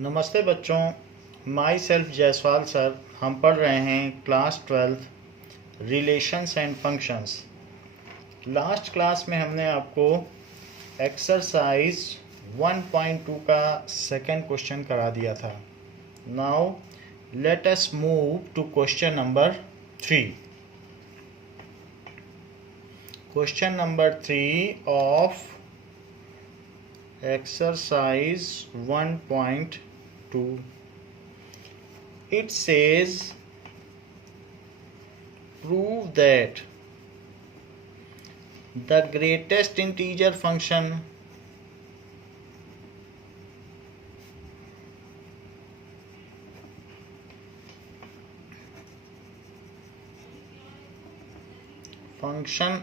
नमस्ते बच्चों, my self Jaiswal sir. हम पढ़ रहे हैं class 12 relations and functions. Last class में हमने आपको एक्सरसाइज 1.2 का सेकंड क्वेश्चन करा दिया था। Now let us move to question number 3। Question number 3 of exercise 1.2. It says prove that the greatest integer function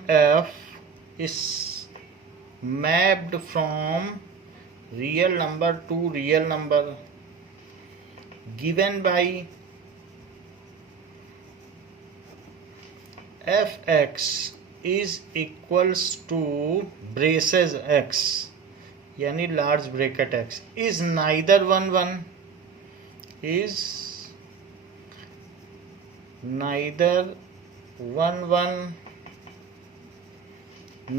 f is mapped from real number to real number given by fx is equals to braces x यानी large bracket x is neither 1 1 is neither 1 1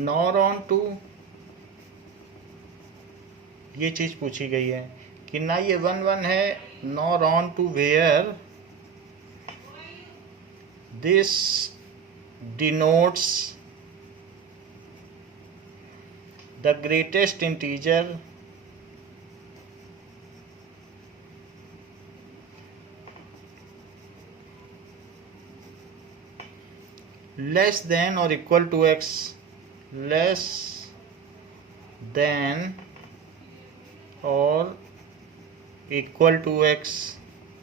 nor on 2। ये चीज पूछी गई है कि ना ये 1 1 है nor onto where this denotes the greatest integer less than और equal to x, less than और इक्वल टू x,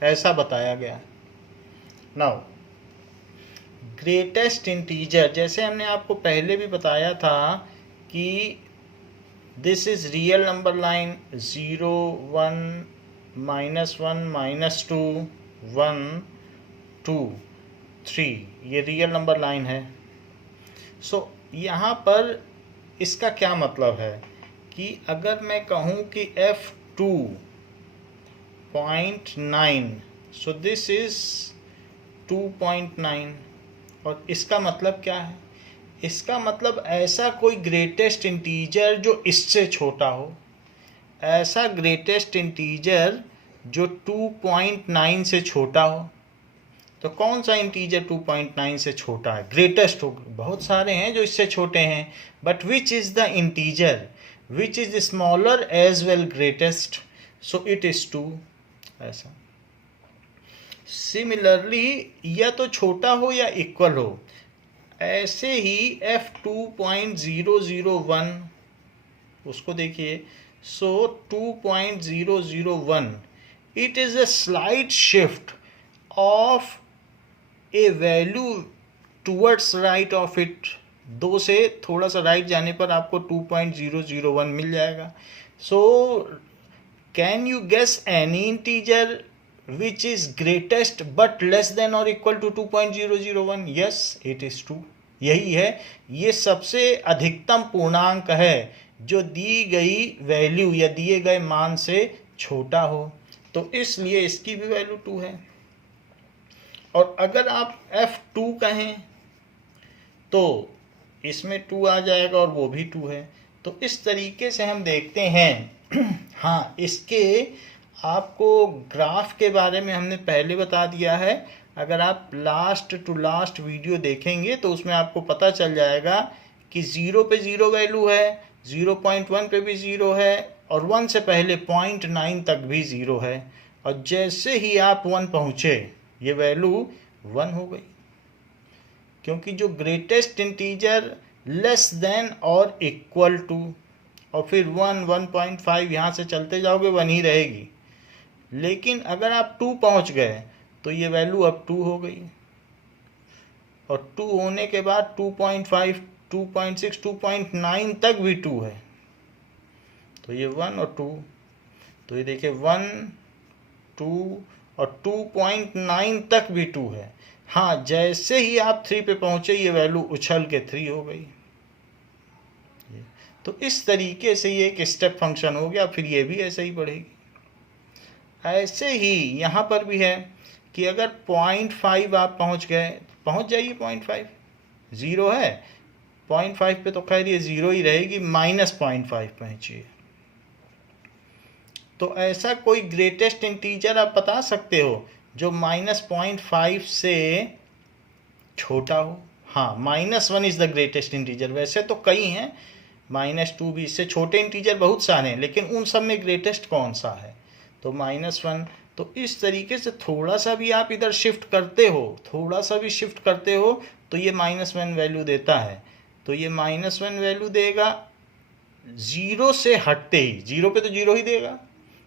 ऐसा बताया गया। नाउ ग्रेटेस्ट इंटीजर, जैसे हमने आपको पहले भी बताया था कि this is real number line 0 1 -1 -2 1 2 3, ये रियल नंबर लाइन है। सो यहाँ पर इसका क्या मतलब है कि अगर मैं कहूँ कि f2.9, सो दिस इज 2.9, और इसका मतलब क्या है? इसका मतलब ऐसा कोई ग्रेटेस्ट इंटीजर जो इससे छोटा हो, ऐसा ग्रेटेस्ट इंटीजर जो 2.9 से छोटा हो। तो कौन सा इंटीजर 2.9 से छोटा है? ग्रेटेस्ट हो, बहुत सारे हैं जो इससे छोटे हैं, but which is the integer which is smaller as well greatest, so it is 2। ऐसा सिमिलरली या तो छोटा हो या इक्वल हो, ऐसे ही f2.001 उसको देखिए। सो 2.001 it is a slight shift of a value towards right of it। 2 से थोड़ा सा राइट जाने पर आपको 2.001 मिल जाएगा। So can you guess any integer which is greatest but less than और equal to 2.001? Yes, it is 2। यही है, ये सबसे अधिकतम पूर्णांक है जो दी गई वैल्यू या दिए गए मान से छोटा हो, तो इसलिए इसकी भी वैल्यू 2 है। और अगर आप f2 कहें तो इसमें 2 आ जाएगा और वो भी 2 है। तो इस तरीके से हम देखते हैं। हाँ, इसके आपको ग्राफ के बारे में हमने पहले बता दिया है। अगर आप लास्ट टू लास्ट वीडियो देखेंगे तो उसमें आपको पता चल जाएगा कि 0 पे 0 वैल्यू है, 0.1 पे भी 0 है, और 1 से पहले 0.9 तक भी 0 है। और जैसे ही आप 1 पहुँचे ये वैल्यू 1 हो गई, क्योंकि जो ग्रेटेस्ट इंटीजर लेस देन और इक्वल टू, और फिर 1 1.5 यहाँ से चलते जाओगे 1 ही रहेगी। लेकिन अगर आप 2 पहुँच गए तो ये वैल्यू अब 2 हो गई, और 2 होने के बाद 2.5 2.6 2.9 तक भी 2 है। तो ये 1 और 2, तो ये देखिए 1 2 और 2.9 तक भी 2 है। हाँ, जैसे ही आप 3 पे पहुंचे ये वैल्यू उछल के 3 हो गई। तो इस तरीके से ये एक स्टेप फंक्शन हो गया, फिर ये भी ऐसे ही बढ़ेगी। ऐसे ही यहाँ पर भी है कि अगर 0.5 आप पहुँच गए, पहुँच जाइए 0.5, ज़ीरो है 0.5 पे तो खैर ये ज़ीरो ही रहेगी, -0.5 पहुँचिए। तो ऐसा कोई ग्रेटेस्ट इंटीजर आप बता सकते हो जो -0.5 से छोटा हो? हाँ, -1 इज़ द ग्रेटेस्ट इंटीजर। वैसे तो कई हैं, -2 भी, इससे छोटे इंटीजर बहुत सारे हैं, लेकिन उन सब में ग्रेटेस्ट कौन सा है? तो -1। तो इस तरीके से थोड़ा सा भी आप इधर शिफ्ट करते हो, थोड़ा सा भी शिफ्ट करते हो तो ये -1 वैल्यू देता है। तो ये -1 वैल्यू देगा ज़ीरो से हटते ही, ज़ीरो पे तो ज़ीरो ही देगा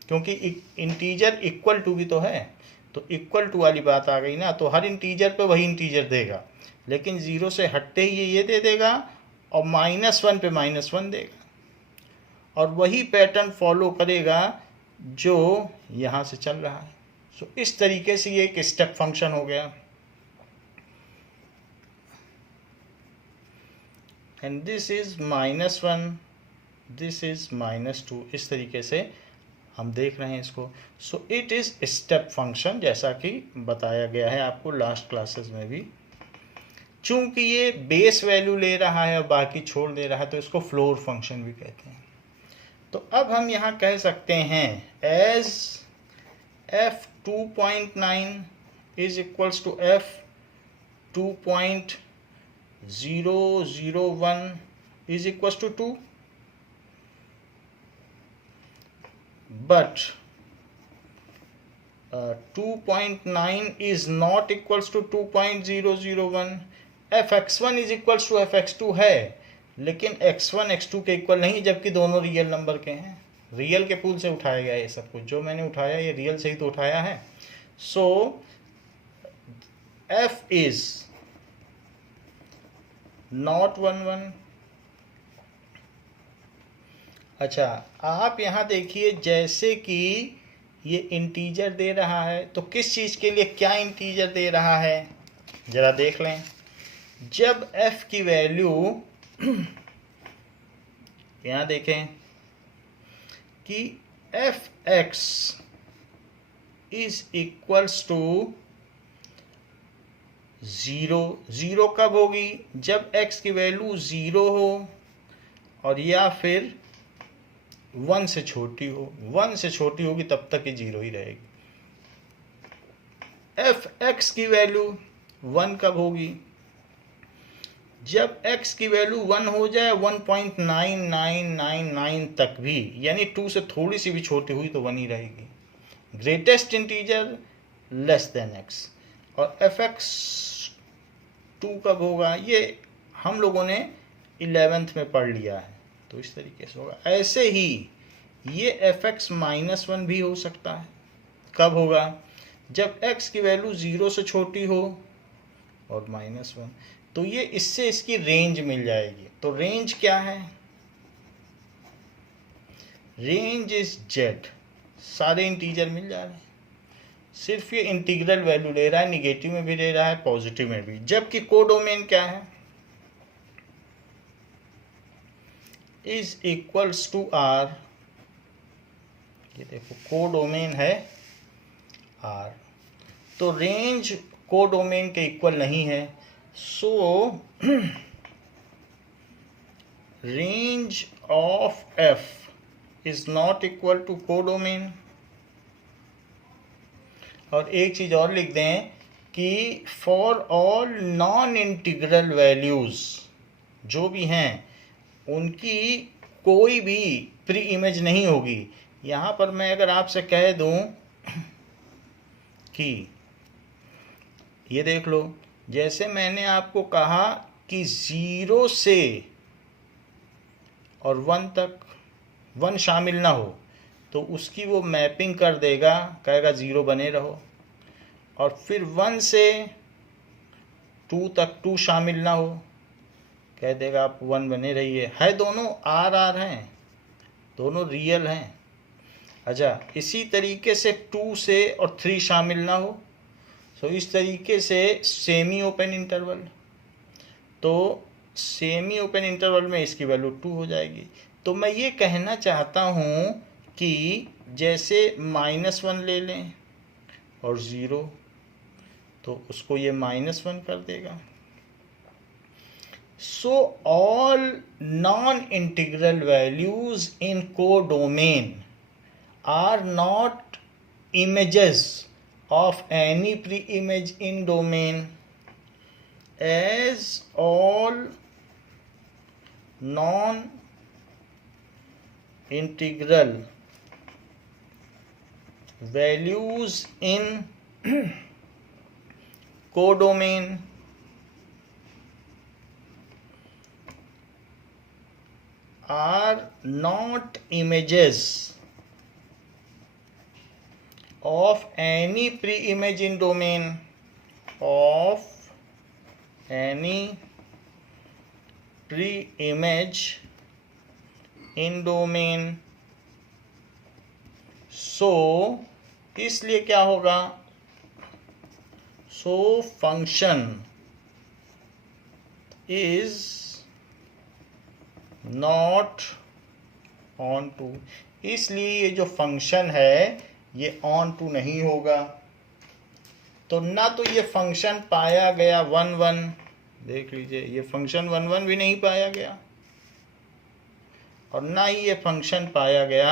क्योंकि इंटीजर इक्वल टू भी तो है, तो इक्वल टू वाली बात आ गई ना, तो हर इंटीजर पे वही इंटीजर देगा, लेकिन ज़ीरो से हटते ही ये दे देगा और -1 पे -1 देगा और वही पैटर्न फॉलो करेगा जो यहाँ से चल रहा है। सो इस तरीके से ये एक स्टेप फंक्शन हो गया। And this is -1, this is -2, इस तरीके से हम देख रहे हैं इसको। So it is step function, जैसा कि बताया गया है आपको लास्ट क्लासेस में भी। चूंकि ये बेस वैल्यू ले रहा है और बाकी छोड़ दे रहा है तो इसको फ्लोर फंक्शन भी कहते हैं। तो अब हम यहाँ कह सकते हैं as f2.9 is equals to f2.001 is equals to 2, but 2.9 is not equals to 2.001। fx1 is equals to fx2 है, लेकिन x1 x2 के इक्वल नहीं, जबकि दोनों रियल नंबर के हैं। रियल के पूल से उठाया गया ये सब कुछ, जो मैंने उठाया ये रियल से ही तो उठाया है। सो f is not 1 1। अच्छा, आप यहाँ देखिए, जैसे कि ये इंटीजर दे रहा है, तो किस चीज़ के लिए क्या इंटीजर दे रहा है ज़रा देख लें। जब f की वैल्यू यहाँ देखें कि fx इज इक्वल्स टू 0। 0 कब होगी? जब x की वैल्यू 0 हो और या फिर 1 से छोटी हो। 1 से छोटी होगी तब तक ये 0 ही रहेगी। fx की वैल्यू 1 कब होगी? जब x की वैल्यू 1 हो जाए 1.9999 तक भी, यानी 2 से थोड़ी सी भी छोटी हुई तो 1 ही रहेगी। Greatest integer less then x। और fx 2 कब होगा? ये हम लोगों ने 11th में पढ़ लिया है, तो इस तरीके से होगा। ऐसे ही ये fx -1 भी हो सकता है। कब होगा? जब x की वैल्यू 0 से छोटी हो और -1, तो ये इससे इसकी रेंज मिल जाएगी। तो रेंज क्या है? Range is z। सारे इंटीजर मिल जा रहे हैं, सिर्फ ये इंटीग्रल वैल्यू ले रहा है, निगेटिव में भी ले रहा है, पॉजिटिव में भी। जबकि कोडोमेन क्या है? Is equals to r। ये देखो कोडोमेन है r, तो रेंज कोडोमेन के इक्वल नहीं है। So range of f is not equal to codomain. और एक चीज और लिख दें कि for all non integral values जो भी हैं उनकी कोई भी प्री इमेज नहीं होगी। यहाँ पर मैं अगर आपसे कह दूं कि ये देख लो, जैसे मैंने आपको कहा कि 0 से और 1 तक 1 शामिल ना हो, तो उसकी वो मैपिंग कर देगा, कहेगा 0 बने रहो। और फिर 1 से 2 तक 2 शामिल ना हो, कह देगा आप 1 बने रहिए। है दोनों आर हैं, दोनों रियल हैं। अच्छा, इसी तरीके से 2 से और 3 शामिल ना हो, तो इस तरीके से सेमी ओपन इंटरवल, तो सेमी ओपन इंटरवल में इसकी वैल्यू 2 हो जाएगी। तो मैं ये कहना चाहता हूँ कि जैसे -1 ले लें और 0, तो उसको ये -1 कर देगा। So all non-integral values in codomain are not images of any pre-image in domain, as all non-integral values in codomain are not images of any pre-image in domain, of any pre-image in domain। so इसलिए क्या होगा, so function is not onto, इसलिए ये जो function है ये on to नहीं होगा। तो ना तो ये फंक्शन पाया गया 1 1, देख लीजिए ये फंक्शन 1 1 भी नहीं पाया गया, और ना ही ये फंक्शन पाया गया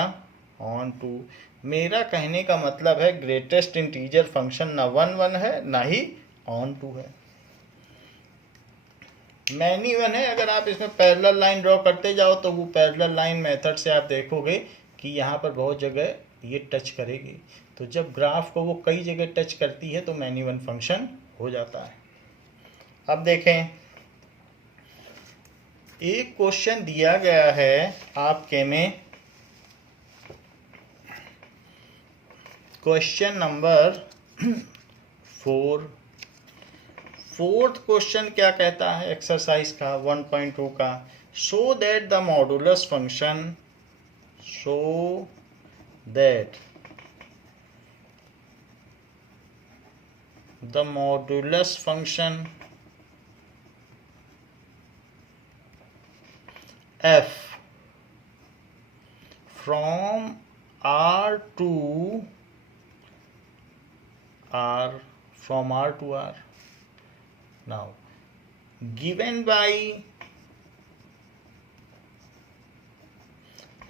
ऑन टू। मेरा कहने का मतलब है ग्रेटेस्ट इंटीजर फंक्शन ना 1 1 है ना ही ऑन टू है, मैनी वन है। अगर आप इसमें पैरेलल लाइन ड्रॉ करते जाओ तो वो पैरेलल लाइन मेथड से आप देखोगे कि यहाँ पर बहुत जगह ये टच करेगी, तो जब ग्राफ को वो कई जगह टच करती है तो मैनी वन फंक्शन हो जाता है। अब देखें, एक क्वेश्चन दिया गया है आपके में, क्वेश्चन नंबर 4। फोर्थ क्वेश्चन क्या कहता है एक्सरसाइज का 1.2 का, show that the modulus function, show that the modulus function f from R to R, from R to R, now given by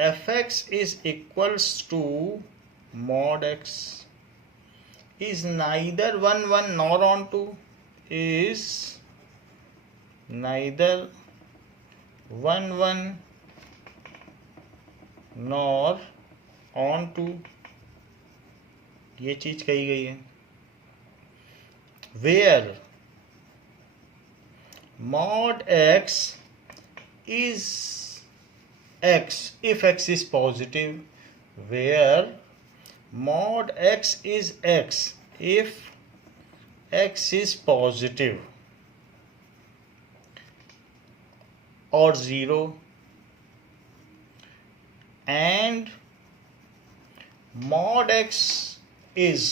fx is equals to mod x is neither 1 1 nor onto, is neither 1 1 nor onto, ये चीज कही गई है। where mod x is x if x is positive, where mod x is x if x is positive or 0, and mod x is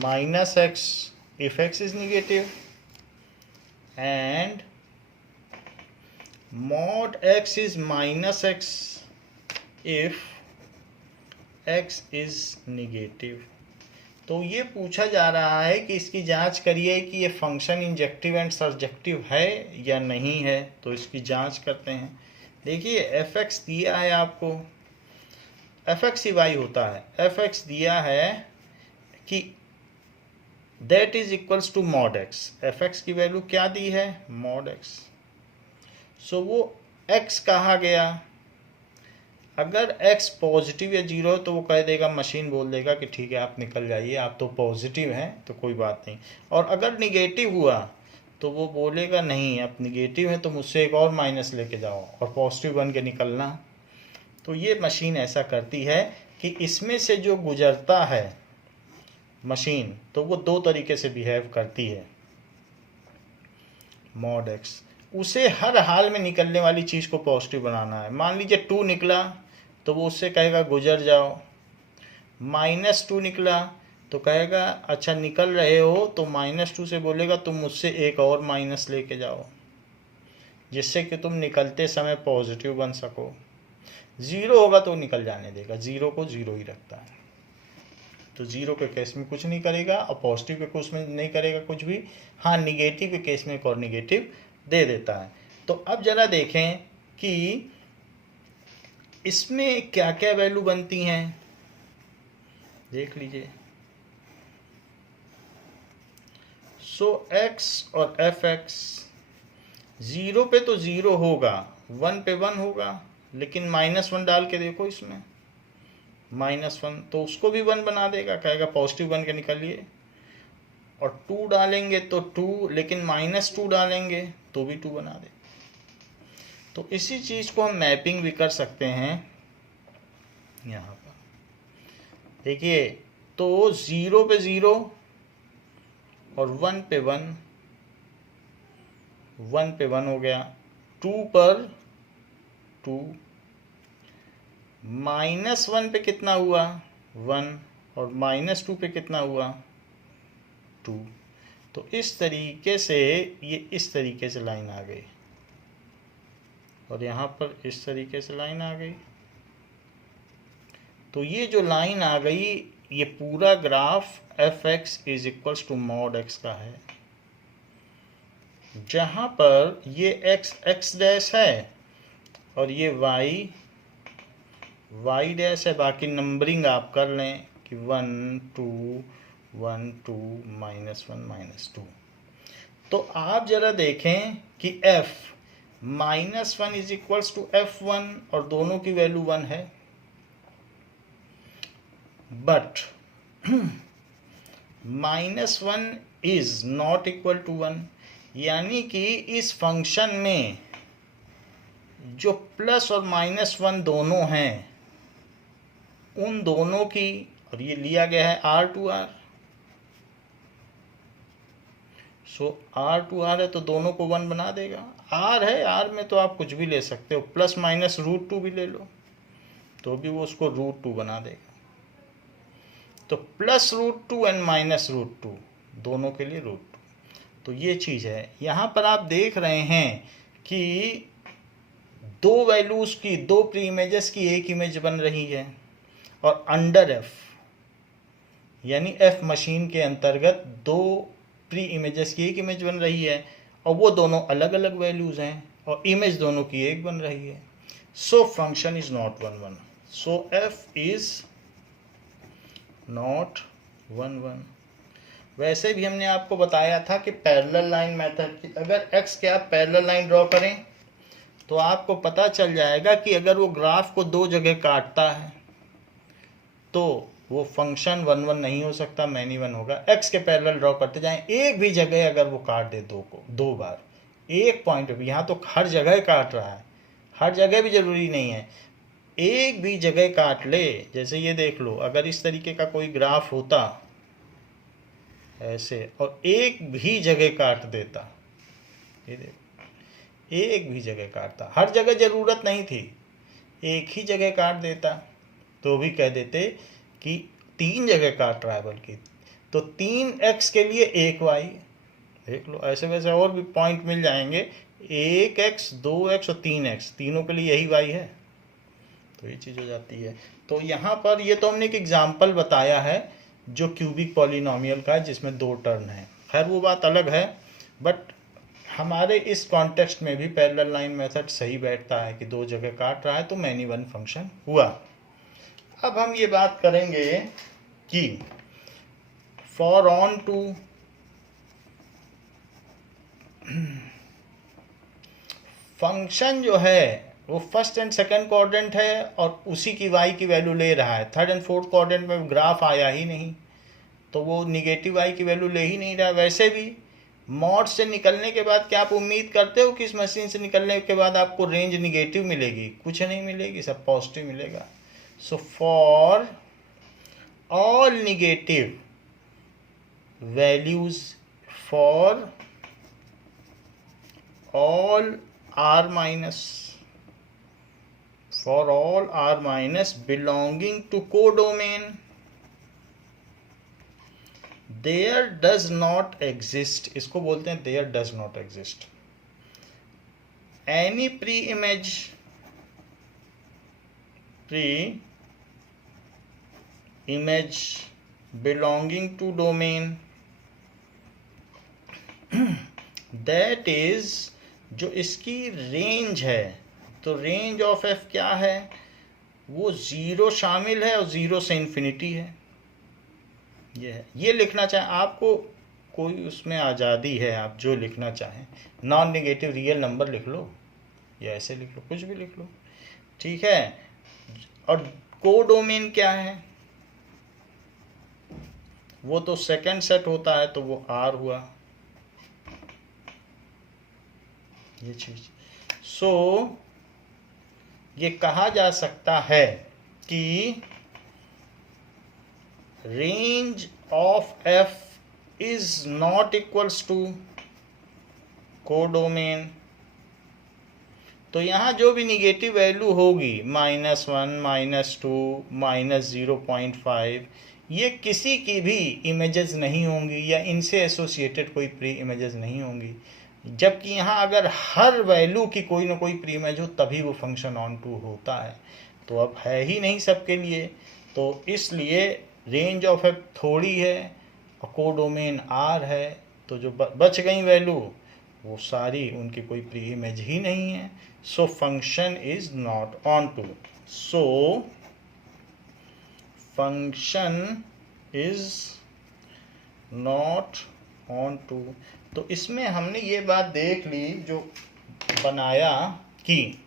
minus x if x is negative, and mod x is minus x if x is negative। तो ये पूछा जा रहा है कि इसकी जांच करिए कि ये फंक्शन इंजेक्टिव एंड सर्जेक्टिव है या नहीं है, तो इसकी जांच करते हैं। देखिए fx दिया है आपको, fx ही y होता है, fx दिया है कि that is equals to mod x, fx की वैल्यू क्या दी है, मॉड x। सो वो x कहा गया, अगर x पॉजिटिव या 0 तो वो कह देगा, मशीन बोल देगा कि ठीक है आप निकल जाइए, आप तो पॉजिटिव हैं तो कोई बात नहीं। और अगर निगेटिव हुआ तो वो बोलेगा नहीं आप निगेटिव है तो मुझसे एक और माइनस लेके जाओ और पॉजिटिव बन के निकलना। तो ये मशीन ऐसा करती है कि इसमें से जो गुजरता है मशीन तो वो दो तरीके से बिहेव करती है। मॉड एक्स उसे हर हाल में निकलने वाली चीज़ को पॉजिटिव बनाना है। मान लीजिए 2 निकला तो वो उससे कहेगा गुजर जाओ, -2 निकला तो कहेगा अच्छा निकल रहे हो, तो -2 से बोलेगा तुम मुझसे एक और माइनस लेके जाओ जिससे कि तुम निकलते समय पॉजिटिव बन सको। ज़ीरो होगा तो निकल जाने देगा, ज़ीरो को ज़ीरो ही रखता है। तो ज़ीरो के केस में कुछ नहीं करेगा और पॉजिटिव के केस में नहीं करेगा कुछ भी। हाँ, निगेटिव के केस में एक और निगेटिव दे देता है। तो अब ज़रा देखें कि इसमें क्या क्या वैल्यू बनती हैं, देख लीजिए। सो x और fx, ज़ीरो पे तो ज़ीरो होगा, वन पे वन होगा, लेकिन -1 डाल के देखो इसमें, -1 तो उसको भी 1 बना देगा, कहेगा पॉजिटिव 1 के निकालिए। और 2 डालेंगे तो 2, लेकिन -2 डालेंगे तो भी 2 बना दे। तो इसी चीज़ को हम मैपिंग भी कर सकते हैं यहाँ पर। देखिए, तो 0 पे 0 और 1 पे 1, 1 पे 1 हो गया, 2 पर 2, -1 पे कितना हुआ 1, और -2 पे कितना हुआ 2। तो इस तरीके से ये इस तरीके से लाइन आ गई, और यहाँ पर इस तरीके से लाइन आ गई। तो ये जो लाइन आ गई, ये पूरा graph fx is equals to mod x का है, जहाँ पर ये x डैश है और ये y डैश है। बाकी नंबरिंग आप कर लें कि 1 2 1 2 -1 -2। तो आप जरा देखें कि f -1 is equals to f1, और दोनों की वैल्यू 1 है। But -1 is not equal to 1, यानी कि इस फंक्शन में जो प्लस और -1 दोनों हैं, उन दोनों की, और ये लिया गया है R2R, सो R2R है तो दोनों को 1 बना देगा। R है, R में तो आप कुछ भी ले सकते हो, प्लस माइनस √2 भी ले लो तो भी वो उसको √2 बना देगा। तो प्लस √2 एंड माइनस √2 दोनों के लिए √2। तो ये चीज़ है। यहाँ पर आप देख रहे हैं कि दो वैल्यूज़ की, दो प्री इमेजेस की एक इमेज बन रही है, और अंडर f, यानी f मशीन के अंतर्गत दो प्री इमेजेस की एक इमेज बन रही है, और वो दोनों अलग अलग वैल्यूज़ हैं, और इमेज दोनों की एक बन रही है। So function is not 1 1, so f is not 1 1। वैसे भी हमने आपको बताया था कि पैरेलल लाइन मेथड, अगर x के आप पैरेलल लाइन ड्रॉ करें तो आपको पता चल जाएगा कि अगर वो ग्राफ को दो जगह काटता है तो वो फंक्शन 1 1 नहीं हो सकता, मैनी 1 होगा। x के पैरेलल ड्रॉ करते जाएं, एक भी जगह अगर वो काट दे दो बार, एक पॉइंट भी, यहाँ तो हर जगह काट रहा है, हर जगह भी ज़रूरी नहीं है, एक भी जगह काट ले। जैसे ये देख लो, अगर इस तरीके का कोई ग्राफ होता ऐसे और एक भी जगह काट देता, ये देखो एक भी जगह काटता, हर जगह ज़रूरत नहीं थी, एक ही जगह काट देता तो भी कह देते कि 3 जगह काट रहा है, बल्कि तो 3x के लिए 1y। देख लो, ऐसे वैसे और भी पॉइंट मिल जाएंगे, 1x 2x और 3x, तीनों के लिए यही y है। तो ये चीज़ हो जाती है। तो यहाँ पर ये तो हमने एक एग्जाम्पल बताया है जो क्यूबिक पॉलिनोमियल का है, जिसमें 2 टर्म है। खैर वो बात अलग है, बट हमारे इस कॉन्टेक्स्ट में भी पैरेलल लाइन मेथड सही बैठता है कि दो जगह काट रहा है तो मैनी 1 फंक्शन हुआ। अब हम ये बात करेंगे कि फॉर ऑन टू फंक्शन जो है वो फर्स्ट एंड सेकंड क्वाड्रेंट है, और उसी की y की वैल्यू ले रहा है। थर्ड एंड फोर्थ क्वाड्रेंट में ग्राफ आया ही नहीं, तो वो निगेटिव y की वैल्यू ले ही नहीं रहा। वैसे भी मॉड से निकलने के बाद क्या आप उम्मीद करते हो कि इस मशीन से निकलने के बाद आपको रेंज निगेटिव मिलेगी? कुछ नहीं मिलेगी, सब पॉजिटिव मिलेगा। So for all negative values, for all r minus, for all r minus belonging to codomain, there does not exist, इसको बोलते हैं there does not exist any pre-image pre-image belonging to domain that is, जो इसकी range है, तो range of f क्या है, वो 0 शामिल है और 0 से इन्फिनिटी है। ये है, ये लिखना चाहें आपको, कोई उसमें आज़ादी है, आप जो लिखना चाहें। नॉन नेगेटिव रियल नंबर लिख लो या ऐसे लिख लो, कुछ भी लिख लो, ठीक है। और कोडोमेन क्या है, वो तो सेकंड सेट होता है, तो वो आर हुआ ये चीज। सो ये कहा जा सकता है कि range of F is not equals to codomain. तो यहाँ जो भी निगेटिव वैल्यू होगी, -1, -2, -0.5, ये किसी की भी इमेजेस नहीं होंगी या इनसे एसोसिएटेड कोई प्री इमेजेस नहीं होंगी। जबकि यहाँ अगर हर वैल्यू की कोई ना कोई प्री इमेज हो तभी वो फंक्शन ऑन टू होता है, तो अब है ही नहीं सबके लिए, तो इसलिए रेंज ऑफ एफ थोड़ी है और कोडोमेन आर है, तो जो बच गई वैल्यू वो सारी उनकी कोई प्री इमेज ही नहीं है। So function is not onto. So function is not onto. तो इसमें हमने ये बात देख ली जो बनाया कि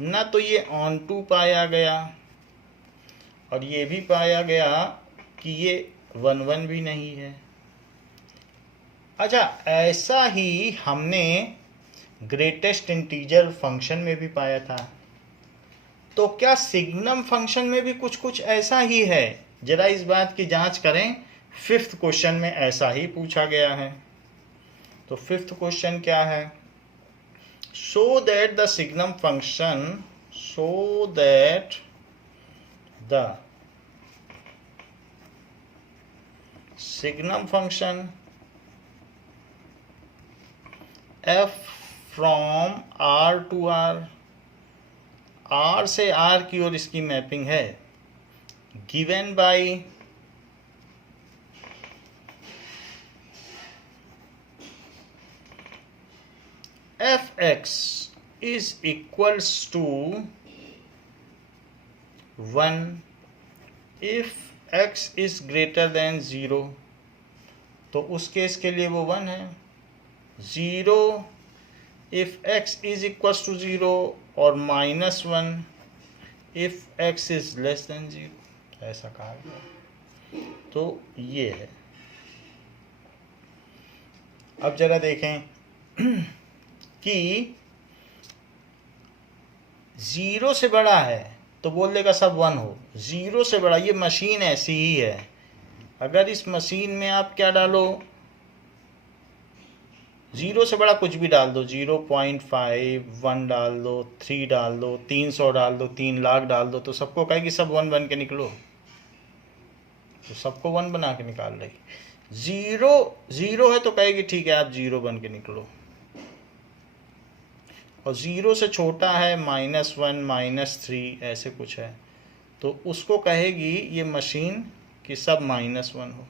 ना तो ये ऑन टू पाया गया और ये भी पाया गया कि ये 1 1 भी नहीं है। अच्छा, ऐसा ही हमने ग्रेटेस्ट इंटीजर फंक्शन में भी पाया था। तो क्या सिग्नम फंक्शन में भी कुछ कुछ ऐसा ही है? जरा इस बात की जांच करें। 5th क्वेश्चन में ऐसा ही पूछा गया है। तो 5th क्वेश्चन क्या है? Show that the signum function, show that the signum function f from r to r, r से r की ओर इसकी मैपिंग है, given by f(x) is equals to 1 if x is greater than 0। तो उस case के लिए वो 1 है। 0 if x is equals to 0 और -1 if x is less than 0, ऐसा कहा गया। तो ये है। अब जरा देखें कि 0 से बड़ा है तो बोल देगा सब 1 हो। 0 से बड़ा, ये मशीन ऐसी ही है। अगर इस मशीन में आप क्या डालो, 0 से बड़ा कुछ भी डाल दो, 0.5, 1 डाल दो, 3 डाल दो, 300 डाल दो, 3 लाख डाल दो, तो सबको कहेगी सब 1 बन के निकलो, तो सबको 1 बना के निकाल रही। 0 है तो कहेगी ठीक है आप 0 बन के निकलो। और 0 से छोटा है -1, -3 ऐसे कुछ है, तो उसको कहेगी ये मशीन कि सब -1 हो।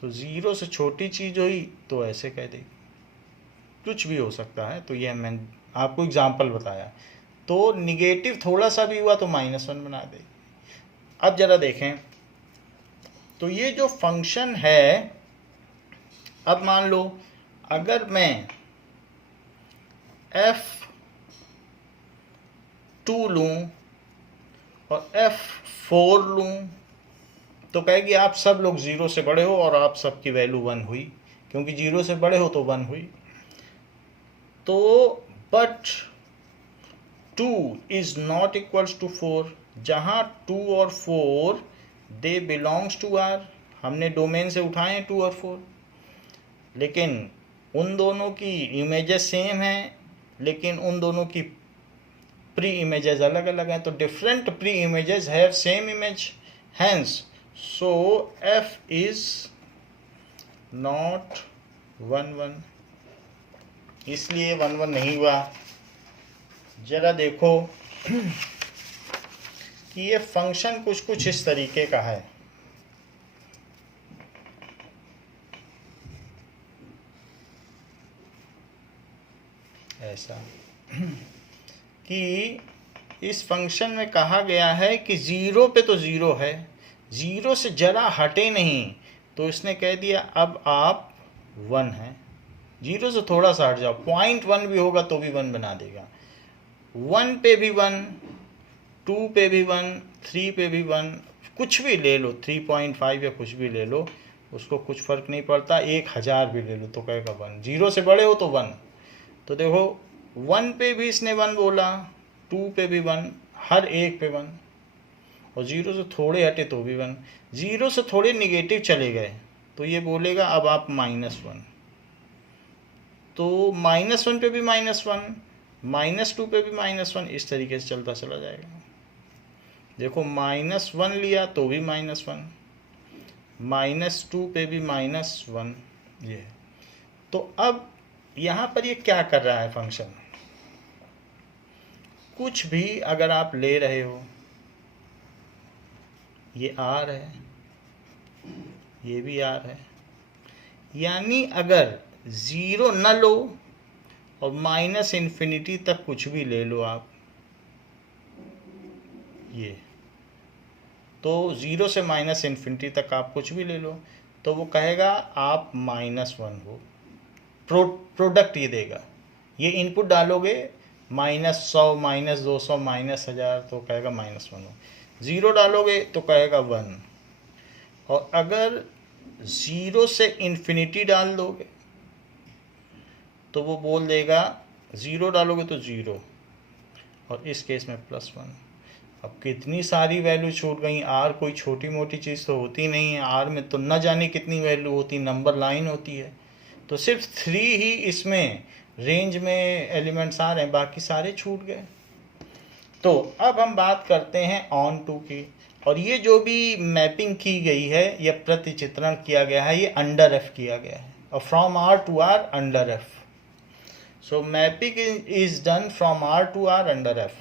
तो 0 से छोटी चीज़ हुई तो ऐसे कह देगी, कुछ भी हो सकता है। तो ये मैंने आपको एग्जांपल बताया। तो निगेटिव थोड़ा सा भी हुआ तो -1 बना देगी। अब जरा देखें, तो ये जो फंक्शन है, अब मान लो अगर मैं f2 लूँ और f4 लूँ तो कहेगी आप सब लोग 0 से बड़े हो और आप सबकी वैल्यू 1 हुई, क्योंकि 0 से बड़े हो तो 1 हुई। तो but 2 is not equals to 4, जहाँ 2 और 4 दे बिलोंग्स टू R, हमने डोमेन से उठाए 2 और 4, लेकिन उन दोनों की इमेजेस सेम हैं, लेकिन उन दोनों की प्री इमेजेस अलग अलग हैं। तो different pre images have same image, hence so f is not 1 1, इसलिए 1 1 नहीं हुआ। जरा देखो कि ये फंक्शन कुछ कुछ इस तरीके का है। ऐसा कि इस फंक्शन में कहा गया है कि ज़ीरो पे तो ज़ीरो है, ज़ीरो से जरा हटे नहीं, तो इसने कह दिया अब आप 1 हैं। ज़ीरो से थोड़ा सा हट जाओ, 0.1 भी होगा तो भी 1 बना देगा। 1 पे भी 1, 2 पे भी 1, 3 पे भी 1, कुछ भी ले लो, 3.5 या कुछ भी ले लो, उसको कुछ फ़र्क नहीं पड़ता। 1000 भी ले लो तो कहेगा 1। ज़ीरो से बड़े हो तो 1। तो देखो 1 पे भी इसने 1 बोला, 2 पे भी 1, हर एक पे 1, और ज़ीरो से थोड़े हटे तो भी 1। ज़ीरो से थोड़े निगेटिव चले गए तो ये बोलेगा अब आप -1। तो -1 पे भी -1, -2 पे भी -1, इस तरीके से चलता चला जाएगा। देखो -1 लिया तो भी -1, -2 पे भी -1, ये है। तो अब यहाँ पर ये क्या कर रहा है फंक्शन, कुछ भी अगर आप ले रहे हो, ये R है, ये भी R है, यानी अगर ज़ीरो न लो और -∞ तक कुछ भी ले लो आप, ये तो ज़ीरो से -∞ तक आप कुछ भी ले लो तो वो कहेगा आप -1 हो। प्रोडक्ट ये देगा, ये इनपुट डालोगे -100, -200, -1000 तो कहेगा -1 हो। ज़ीरो डालोगे तो कहेगा 1, और अगर ज़ीरो से इन्फिनिटी डाल दोगे तो वो बोल देगा, ज़ीरो डालोगे तो ज़ीरो, और इस केस में +1। अब कितनी सारी वैल्यू छूट गई। आर कोई छोटी मोटी चीज़ तो होती नहीं है, आर में तो न जाने कितनी वैल्यू होती, नंबर लाइन होती है। तो सिर्फ 3 ही इसमें रेंज में एलिमेंट्स आ रहे हैं, बाकी सारे छूट गए। तो अब हम बात करते हैं ऑन टू की, और ये जो भी मैपिंग की गई है या प्रतिचित्रण किया गया है, ये अंडर एफ किया गया है, और from R to R under F. So mapping is done from R to R under F.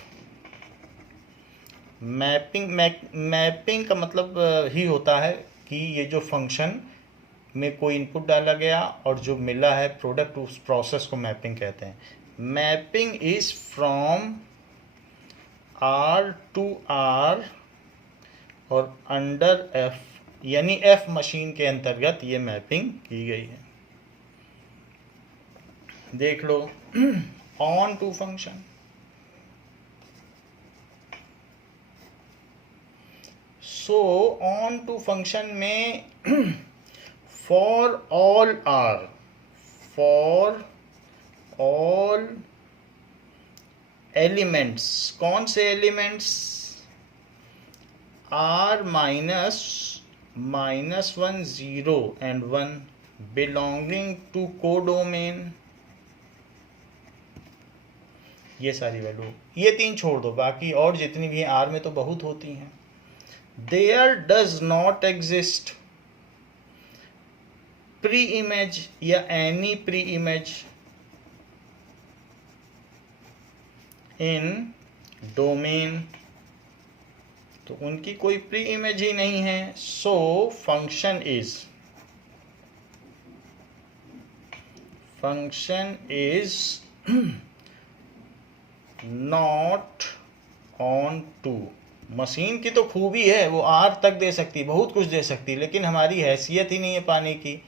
Mapping का मतलब ही होता है कि ये जो फंक्शन में कोई इनपुट डाला गया और जो मिला है प्रोडक्ट, उस प्रोसेस को मैपिंग कहते हैं। Mapping is from R to R और अंडर एफ, यानी एफ मशीन के अंतर्गत ये मैपिंग की गई है। देख लो onto function. So onto function में for all R, for all elements, कौन से elements, are -1 0 and 1 belonging to codomain, ये सारी वैल्यू, ये 3 छोड़ दो, बाकी और जितनी भी आर में तो बहुत होती हैं। There does not exist pre image या any pre image in domain, तो उनकी कोई प्री इमेज ही नहीं है। So function is not onto. Machine की तो खूबी है, वो आर तक दे सकती, बहुत कुछ दे सकती, लेकिन हमारी हैसियत ही नहीं है पाने की,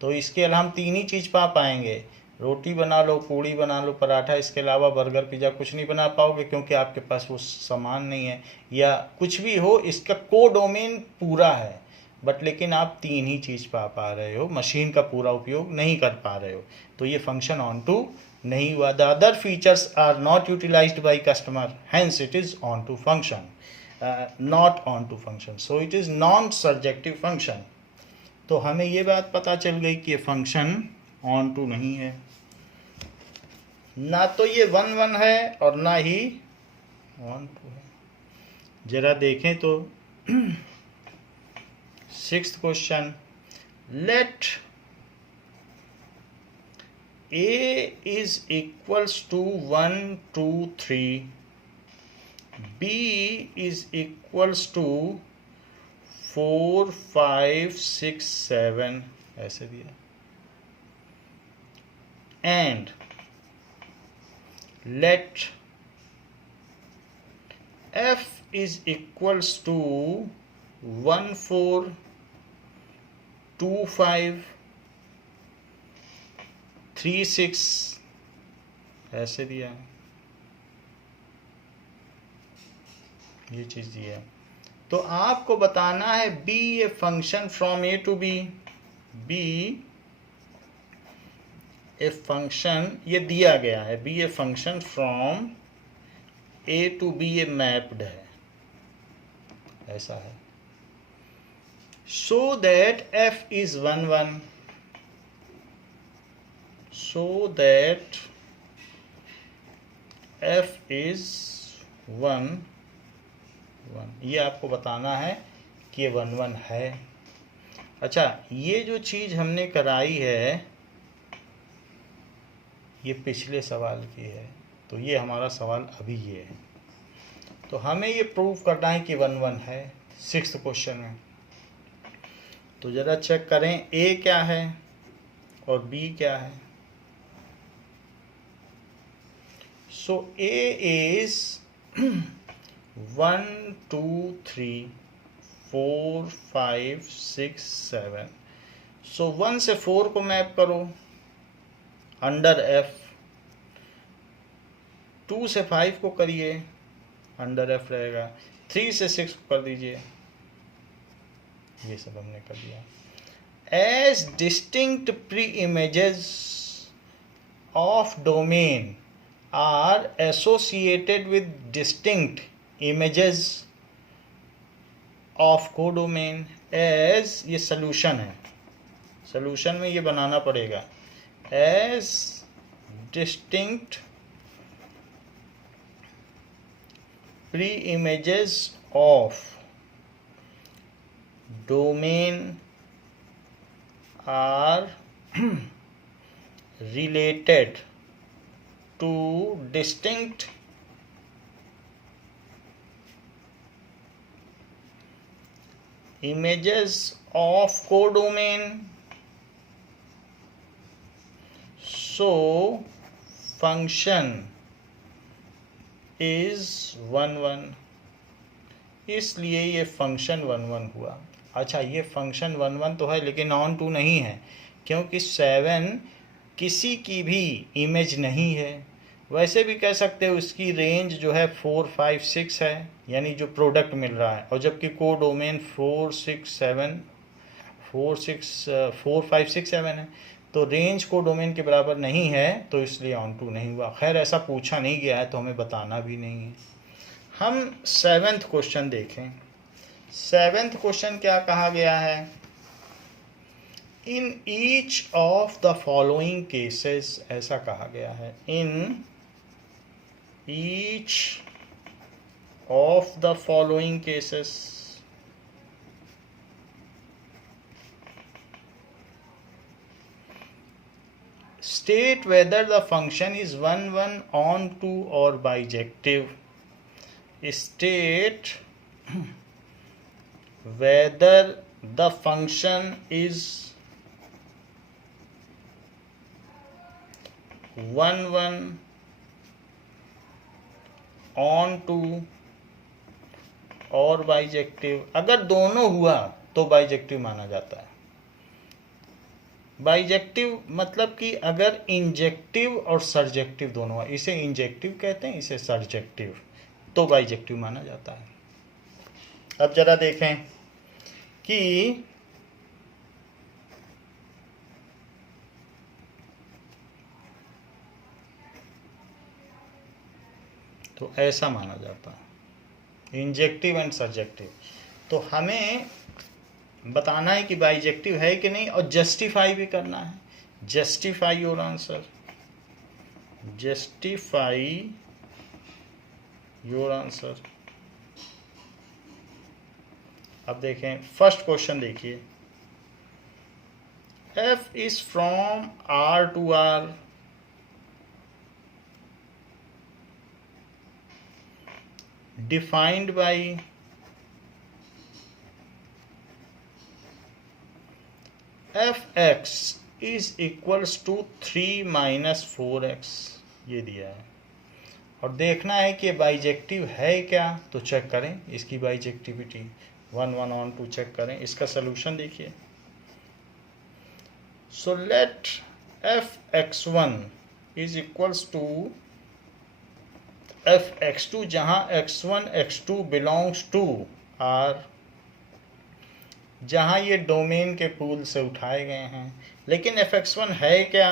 तो इसके अलावा हम 3 ही चीज़ पा पाएंगे, रोटी बना लो, पूड़ी बना लो, पराठा, इसके अलावा बर्गर पिज़्ज़ा कुछ नहीं बना पाओगे, क्योंकि आपके पास वो सामान नहीं है। या कुछ भी हो, इसका कोडोमेन पूरा है, बट लेकिन आप 3 ही चीज़ पा रहे हो, मशीन का पूरा उपयोग नहीं कर पा रहे हो, तो ये फंक्शन ऑन टू नहीं हुआ। The other features are not utilised by customer, hence it is onto function, not onto function, so it is non surjective function. तो हमें ये बात पता चल गई कि ये फंक्शन ऑन टू नहीं है, ना तो ये 1 1 है और ना ही ऑन टू है। जरा देखें तो 6th question, let A is equals to 1 2 3, b is equals to 4 5 6 7 ऐसे दिया, and let f is equals to 1 4 2 5 3 6 ऐसे दिया, ये चीज दी है। तो आपको बताना है B A function from A to B, B A function, ये दिया गया है, B A function from A to B A mapped है, ऐसा है। So that F is 1 1, so that f is 1 1, ये आपको बताना है कि ये 1 1 है। अच्छा, ये जो चीज़ हमने कराई है ये पिछले सवाल की है, तो ये हमारा सवाल अभी ये है, तो हमें ये प्रूव करना है कि 1 1 है 6th क्वेश्चन में। तो ज़रा चेक करें ए क्या है और बी क्या है। So A is 1 2 3 4 5 6 7, so 1 से 4 को मैप करो अंडर F, 2 से 5 को करिए अंडर F रहेगा, 3 से 6 को कर दीजिए, ये सब हमने कर दिया। As distinct pre-images of domain are associated with distinct images of codomain as, ये solution है, solution में ये बनाना पड़ेगा, as distinct pre-images of domain are related to distinct images of codomain, so function is 1 1, इसलिए ये फंक्शन 1 1 हुआ। अच्छा, ये फंक्शन 1 1 तो है लेकिन ऑन टू नहीं है, क्योंकि 7 किसी की भी इमेज नहीं है। वैसे भी कह सकते हो उसकी रेंज जो है 4 5 6 है, यानी जो प्रोडक्ट मिल रहा है, और जबकि कोडोमेन 4 5 6 7 है, तो रेंज कोडोमेन के बराबर नहीं है, तो इसलिए ऑन टू नहीं हुआ। खैर ऐसा पूछा नहीं गया है तो हमें बताना भी नहीं है। हम 7th क्वेश्चन देखें। 7th क्वेश्चन क्या कहा गया है, in each of the following cases, ऐसा कहा गया है, in each of the following cases state whether the function is 1 1 on to or bijective, state whether the function is 1 1 on to और बाइजेक्टिव। अगर दोनों हुआ तो बाइजेक्टिव माना जाता है। बाइजेक्टिव मतलब कि अगर इंजेक्टिव और सर्जेक्टिव दोनों हुआ, इसे इंजेक्टिव कहते हैं, इसे सर्जेक्टिव, तो बाइजेक्टिव माना जाता है। अब जरा देखें कि तो ऐसा माना जाता है इंजेक्टिव एंड सर्जेक्टिव। तो हमें बताना है कि बाइजेक्टिव है कि नहीं, और जस्टिफाई भी करना है। Justify your answer, justify your answer. अब देखें फर्स्ट क्वेश्चन, देखिए f is from R to R, defined by F X is equals to 3 minus 4x, ये दिया है। और देखना है कि बाइजेक्टिव है क्या, तो चेक करें इसकी बाइजेक्टिविटी 1 1 ऑन 2 चेक करें। इसका सलूशन देखिए। So let f(x1) is equals to f(x2), जहां x1 x2 belongs to R, जहां ये डोमेन के पूल से उठाए गए हैं। लेकिन f(x1) है क्या,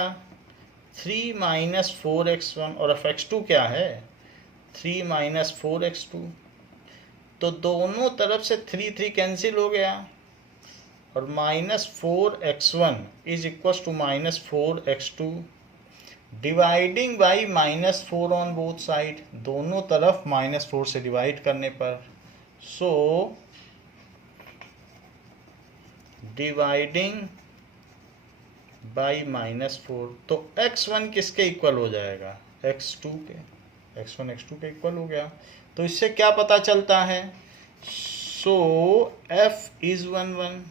3 माइनस 4x1, और f(x2) क्या है, 3 माइनस 4x2। तो दोनों तरफ से 3 3 कैंसिल हो गया, और minus 4x1 is equal to minus 4x2, dividing by minus 4 on both side, दोनों तरफ माइनस 4 से डिवाइड करने पर। सो डिवाइडिंग बाई माइनस 4, तो x1 किसके इक्वल हो जाएगा, x2 के, x1 x2 के इक्वल हो गया। तो इससे क्या पता चलता है, सो f इज 1 1।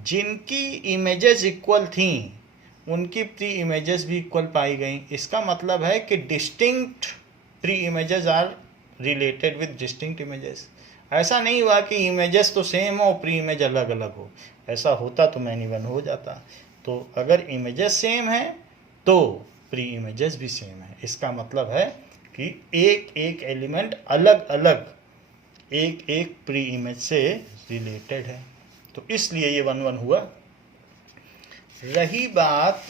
जिनकी इमेजेस इक्वल थी उनकी प्री इमेजेस भी इक्वल पाई गई। इसका मतलब है कि distinct pre images are related with distinct images. ऐसा नहीं हुआ कि इमेजेस तो सेम हो, प्री इमेज अलग अलग हो। ऐसा होता तो मैनी वन हो जाता। तो अगर इमेजेस सेम है तो प्री इमेजेस भी सेम है। इसका मतलब है कि एक एक एलिमेंट अलग अलग एक एक प्री इमेज से रिलेटेड है। तो इसलिए ये 1 1 हुआ। रही बात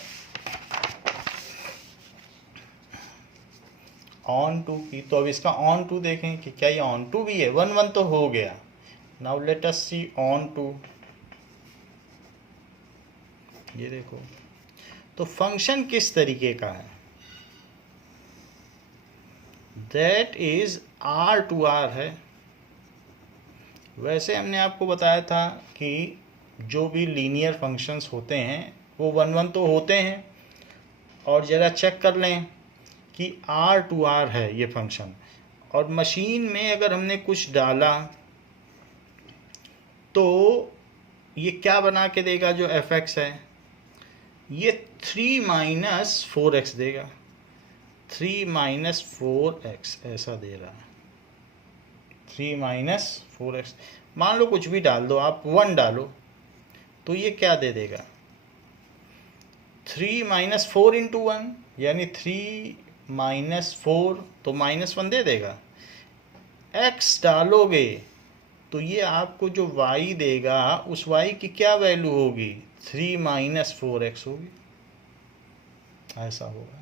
ऑन टू की, तो अब इसका ऑन टू देखें कि क्या ये ऑन टू भी है। 1 1 तो हो गया। Now let us see onto. ये देखो, तो फंक्शन किस तरीके का है, दैट इज R2R है। वैसे हमने आपको बताया था कि जो भी लीनियर फंक्शंस होते हैं वो 1 1 तो होते हैं। और ज़रा चेक कर लें कि R2R है ये फंक्शन, और मशीन में अगर हमने कुछ डाला तो ये क्या बना के देगा, जो f(x) है ये 3 माइनस 4x देगा। 3 माइनस 4x ऐसा दे रहा है, 3 माइनस 4x। मान लो कुछ भी डाल दो, आप 1 डालो तो ये क्या दे देगा, 3 माइनस 4 इंटू 1, यानी 3 माइनस 4, तो माइनस 1 दे देगा। x डालोगे तो ये आपको जो y देगा उस y की क्या वैल्यू होगी, 3 माइनस 4x होगी। ऐसा होगा।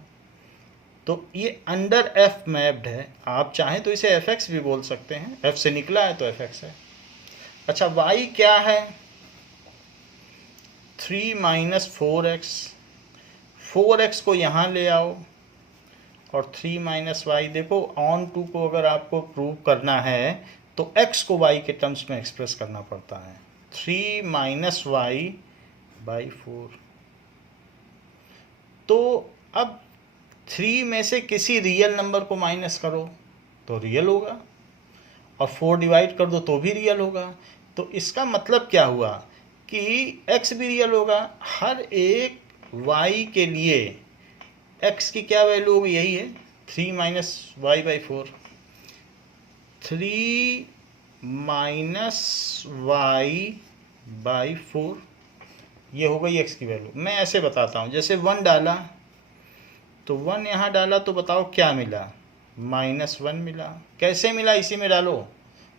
तो ये अंडर f मैप्ड है। आप चाहें तो इसे fx भी बोल सकते हैं, f से निकला है तो fx है। अच्छा, y क्या है, 3 माइनस 4x। 4x को यहाँ ले आओ और 3 माइनस वाई। देखो ऑन टू को अगर आपको प्रूव करना है तो x को y के टर्म्स में एक्सप्रेस करना पड़ता है, 3 माइनस वाई बाई 4। तो अब 3 में से किसी रियल नंबर को माइनस करो तो रियल होगा, और 4 डिवाइड कर दो तो भी रियल होगा। तो इसका मतलब क्या हुआ कि x भी रियल होगा। हर एक y के लिए x की क्या वैल्यू होगी, यही है 3 minus y by 4। 3 minus y by 4 ये हो गई x की वैल्यू। मैं ऐसे बताता हूँ, जैसे 1 डाला तो 1 यहाँ डाला तो बताओ क्या मिला, -1 मिला। कैसे मिला, इसी में डालो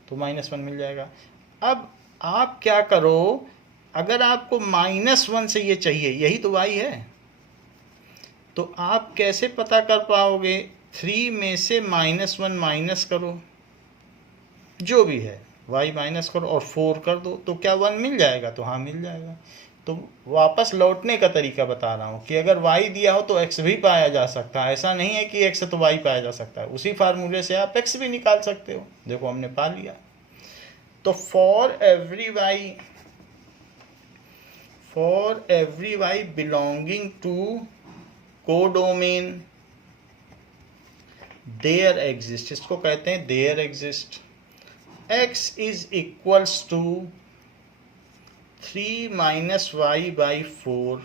तो -1 मिल जाएगा। अब आप क्या करो, अगर आपको -1 से ये चाहिए, यही तो y है, तो आप कैसे पता कर पाओगे, 3 में से -1 माइनस करो, जो भी है y माइनस करो और 4 कर दो, तो क्या 1 मिल जाएगा, तो हाँ मिल जाएगा। तो वापस लौटने का तरीका बता रहा हूँ कि अगर y दिया हो तो x भी पाया जा सकता है। ऐसा नहीं है कि x है तो y पाया जा सकता है, उसी फार्मूले से आप x भी निकाल सकते हो। देखो हमने पा लिया। तो for every y belonging to codomain there exist, इसको कहते हैं there exist. x is equals to 3 minus y by 4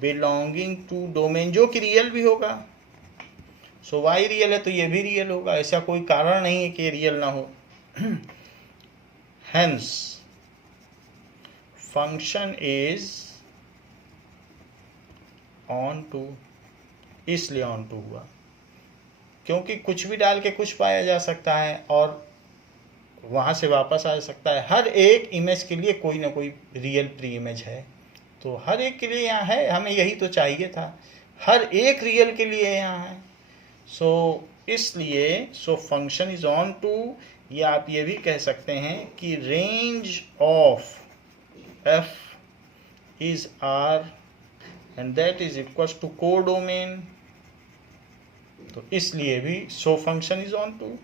belonging to domain, जो कि रियल भी होगा। सो y रियल है तो ये भी रियल होगा, ऐसा कोई कारण नहीं है कि ये रियल ना हो। Hence function is onto, इसलिए ऑन टू हुआ क्योंकि कुछ भी डाल के कुछ पाया जा सकता है और वहाँ से वापस आ सकता है। हर एक इमेज के लिए कोई ना कोई रियल प्री इमेज है, तो हर एक के लिए यहाँ है, हमें यही तो चाहिए था, हर एक रियल के लिए यहाँ है। सो इसलिए फंक्शन इज ऑन टू, या आप ये भी कह सकते हैं कि range of F is R and that is equals to codomain, तो इसलिए भी फंक्शन इज ऑन टू।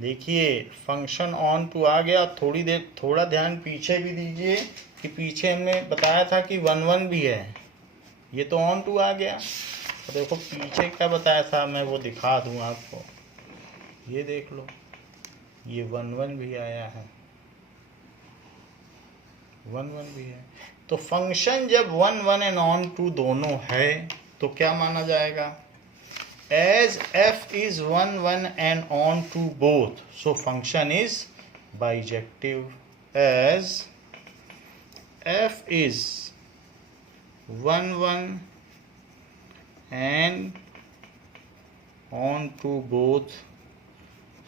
देखिए फंक्शन ऑन टू आ गया। थोड़ा ध्यान पीछे भी दीजिए कि पीछे हमने बताया था कि 1 1 भी है, ये तो ऑन टू आ गया। तो देखो पीछे क्या बताया था, मैं वो दिखा दूं आपको, ये देख लो, ये 1 1 भी आया है, 1 1 भी है। तो फंक्शन जब 1 1 एंड ऑन टू दोनों है तो क्या माना जाएगा, as f is 1 1 and on to both, so function is bijective। as f is 1 1 and on to both,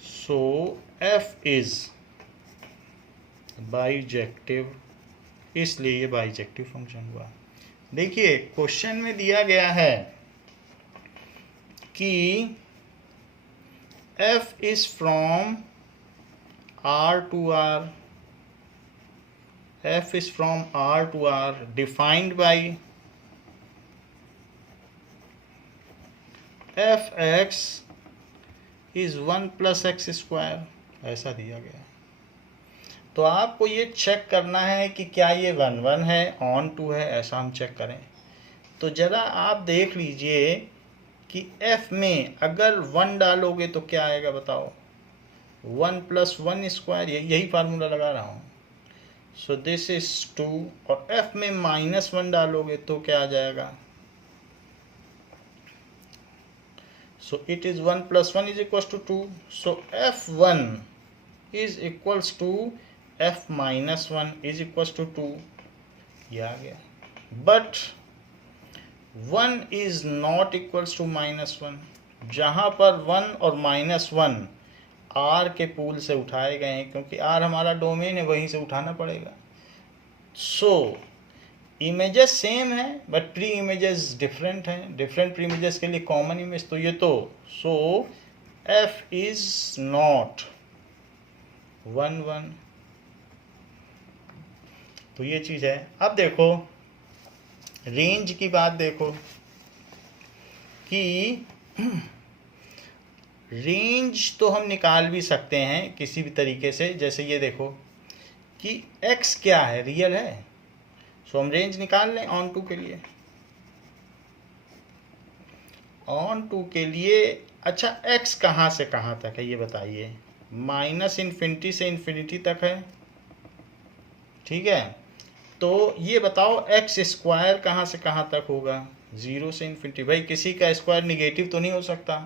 so f is bijective, इसलिए ये बाइजेक्टिव फंक्शन हुआ। देखिए क्वेश्चन में दिया गया है कि f is from R to R, f is from R to R defined by fx is 1 plus x square, ऐसा दिया गया। तो आपको ये चेक करना है कि क्या ये 1 1 है, ऑन टू है, ऐसा हम चेक करें। तो ज़रा आप देख लीजिए कि f में अगर 1 डालोगे तो क्या आएगा बताओ, 1 plus 1 स्क्वायर, यही फार्मूला लगा रहा हूँ। सो दिस इज 2, और f में -1 डालोगे तो क्या आ जाएगा, so it is 1 plus 1 is equals to 2। So f1 is equals to f minus 1 is equals to 2, ये आ गया। But 1 is not equals to -1, जहाँ पर 1 और -1 R के पूल से उठाए गए हैं, क्योंकि R हमारा डोमेन है, वहीं से उठाना पड़ेगा। सो इमेजेस सेम है बट प्री इमेजेस डिफरेंट हैं, डिफरेंट प्री इमेजेस के लिए कॉमन इमेज तो ये तो। सो f इज नॉट 1 1, तो ये चीज़ है। अब देखो रेंज की बात देखो कि रेंज तो हम निकाल भी सकते हैं किसी भी तरीके से, जैसे ये देखो कि x क्या है, रियल है, सो हम रेंज निकाल लें ऑन टू के लिए। ऑन टू के लिए अच्छा x कहाँ से कहाँ तक है ये बताइए, -∞ से इन्फिनिटी तक है, ठीक है। तो ये बताओ x स्क्वायर कहाँ से कहाँ तक होगा, 0 से इन्फिनिटी। भाई किसी का स्क्वायर निगेटिव तो नहीं हो सकता,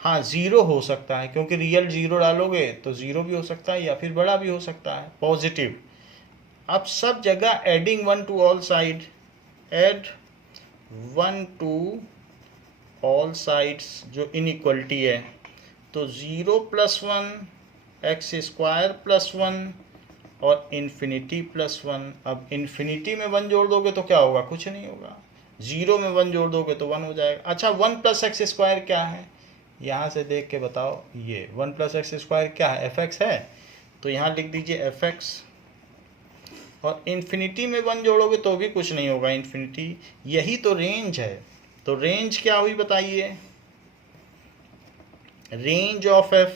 हाँ 0 हो सकता है, क्योंकि रियल 0 डालोगे तो 0 भी हो सकता है या फिर बड़ा भी हो सकता है, पॉजिटिव। अब सब जगह adding 1 to all side, add 1 to all sides जो इनइक्वलिटी है, तो 0 + 1 x स्क्वायर + 1 और इन्फिनिटी + 1। अब इन्फिनिटी में 1 जोड़ दोगे तो क्या होगा, कुछ नहीं होगा। 0 में 1 जोड़ दोगे तो 1 हो जाएगा। अच्छा 1 + x स्क्वायर क्या है, यहाँ से देख के बताओ, ये 1 + x स्क्वायर क्या है, fx है, तो यहाँ लिख दीजिए fx। और इन्फिनिटी में 1 जोड़ोगे तो भी कुछ नहीं होगा, इन्फिनिटी, यही तो रेंज है। तो रेंज क्या हुई बताइए, रेंज ऑफ f,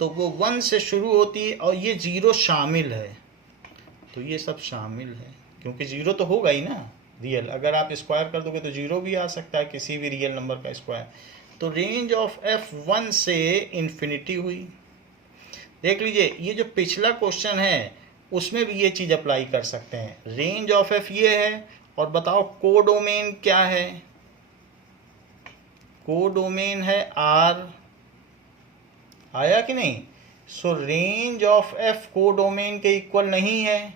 तो वो 1 से शुरू होती है और ये 0 शामिल है, तो ये सब शामिल है, क्योंकि 0 तो होगा ही ना, रियल, अगर आप स्क्वायर कर दोगे तो 0 भी आ सकता है, किसी भी रियल नंबर का स्क्वायर। तो रेंज ऑफ एफ 1 से इन्फिनिटी हुई। देख लीजिए ये जो पिछला क्वेश्चन है उसमें भी ये चीज़ अप्लाई कर सकते हैं। रेंज ऑफ एफ ये है, और बताओ कोडोमेन क्या है? कोडोमेन है आर, आया कि नहीं? So range of f codomain के इक्वल नहीं है,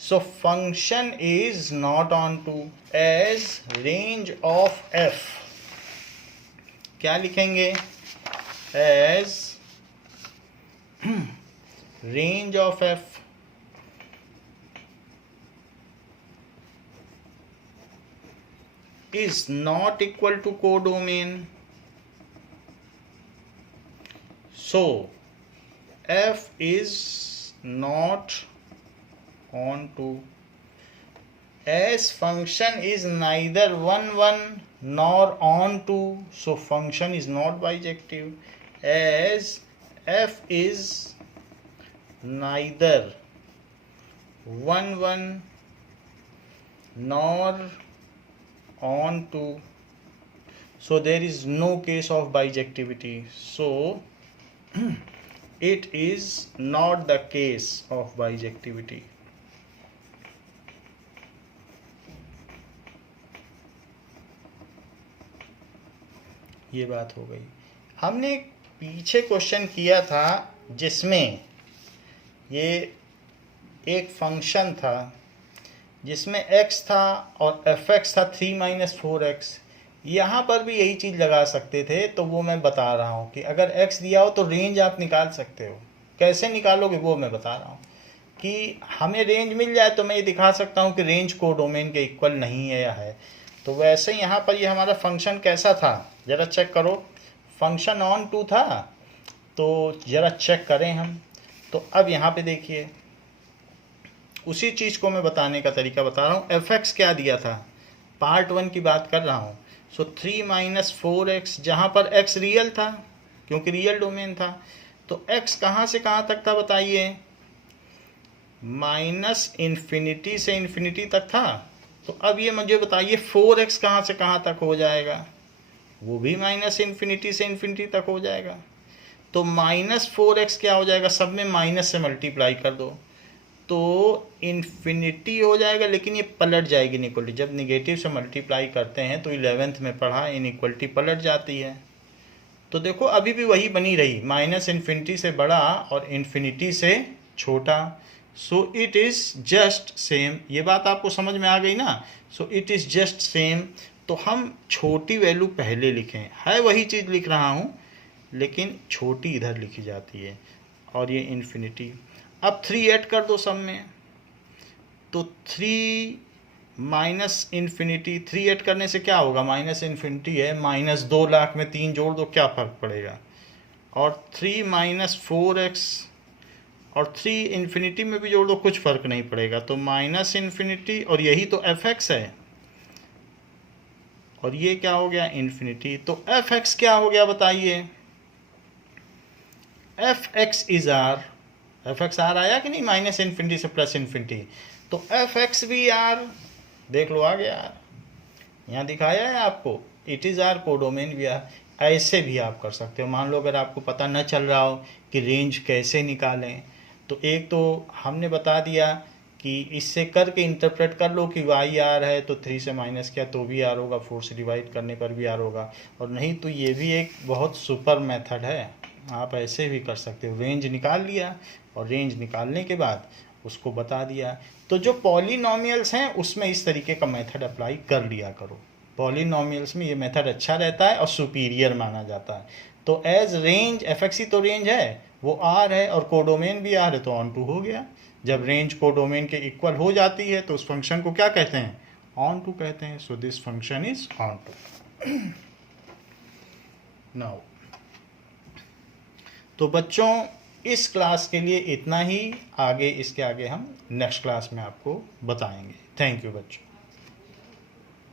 so function is not onto. As range of f क्या लिखेंगे? As range of f is not equal to codomain, so f is not on to, as function is neither 1 1 nor on to, so function is not bijective, as f is neither 1 1 nor on to, so there is no case of bijectivity, so it is not the case of bijectivity. ये बात हो गई। हमने पीछे question किया था जिसमें ये एक फंक्शन था जिसमें x था और fx था 3 - 4x। यहाँ पर भी यही चीज़ लगा सकते थे, तो वो मैं बता रहा हूँ कि अगर x दिया हो तो रेंज आप निकाल सकते हो। कैसे निकालोगे वो मैं बता रहा हूँ कि हमें रेंज मिल जाए तो मैं ये दिखा सकता हूँ कि रेंज कोडोमेन के इक्वल नहीं है या है। तो वैसे यहाँ पर ये हमारा फंक्शन कैसा था ज़रा चेक करो। फंक्शन ऑन टू था, तो ज़रा चेक करें हम। तो अब यहाँ पे देखिए उसी चीज़ को मैं बताने का तरीका बता रहा हूँ। fx क्या दिया था, पार्ट 1 की बात कर रहा हूँ। सो 3 - 4x, जहाँ पर x रियल था क्योंकि रियल डोमेन था, तो x कहाँ से कहाँ तक था बताइए? -∞ से इन्फिनिटी तक था। तो अब ये मुझे बताइए 4x कहाँ से कहाँ तक हो जाएगा? वो भी -∞ से इन्फिनिटी तक हो जाएगा। तो -4x क्या हो जाएगा? सब में माइनस से मल्टीप्लाई कर दो तो इन्फिनिटी हो जाएगा, लेकिन ये पलट जाएगी इनइक्वलिटी। जब निगेटिव से मल्टीप्लाई करते हैं तो 11th में पढ़ा, इनइक्वलिटी पलट जाती है। तो देखो अभी भी वही बनी रही, -∞ से बड़ा और इन्फिनिटी से छोटा। So it is just same. ये बात आपको समझ में आ गई ना? So it is just same. तो हम छोटी वैल्यू पहले लिखें, है वही चीज़ लिख रहा हूँ लेकिन छोटी इधर लिखी जाती है, और ये इन्फिनिटी। अब 3 ऐड कर दो सब में, तो 3 -∞, 3 ऐड करने से क्या होगा? -∞ है, -2 लाख में 3 जोड़ दो, क्या फ़र्क पड़ेगा? और 3 - 4x और 3 इन्फिनिटी में भी जोड़ दो, कुछ फ़र्क नहीं पड़ेगा। तो -∞, और यही तो fx है, और ये क्या हो गया? इन्फिनिटी। तो fx क्या हो गया बताइए? fx is r। fx r आया कि नहीं? -∞ से +∞। तो fx भी r, देख लो आ गया r। यहाँ दिखाया है आपको, इट इज़ r, कोडोमेन भी r। ऐसे भी आप कर सकते हो। मान लो अगर आपको पता न चल रहा हो कि रेंज कैसे निकालें, तो एक तो हमने बता दिया कि इससे करके इंटरप्रेट कर लो कि y r है तो 3 से माइनस किया तो भी r होगा, 4 से डिवाइड करने पर भी r होगा। और नहीं तो ये भी एक बहुत सुपर मेथड है, आप ऐसे भी कर सकते हो। रेंज निकाल लिया और रेंज निकालने के बाद उसको बता दिया। तो जो पॉलिनॉमियल्स हैं उसमें इस तरीके का मेथड अप्लाई कर लिया करो। पॉलिनॉमियल्स में ये मेथड अच्छा रहता है और सुपीरियर माना जाता है। तो एज रेंज, fx ही तो रेंज है, वो r है, और कोडोमेन भी r है, तो ऑन टू हो गया। जब रेंज कोडोमेन के इक्वल हो जाती है तो उस फंक्शन को क्या कहते हैं? ऑन टू कहते हैं। So this function is onto. Now तो बच्चों इस क्लास के लिए इतना ही। आगे इसके आगे हम नेक्स्ट क्लास में आपको बताएंगे। थैंक यू बच्चों।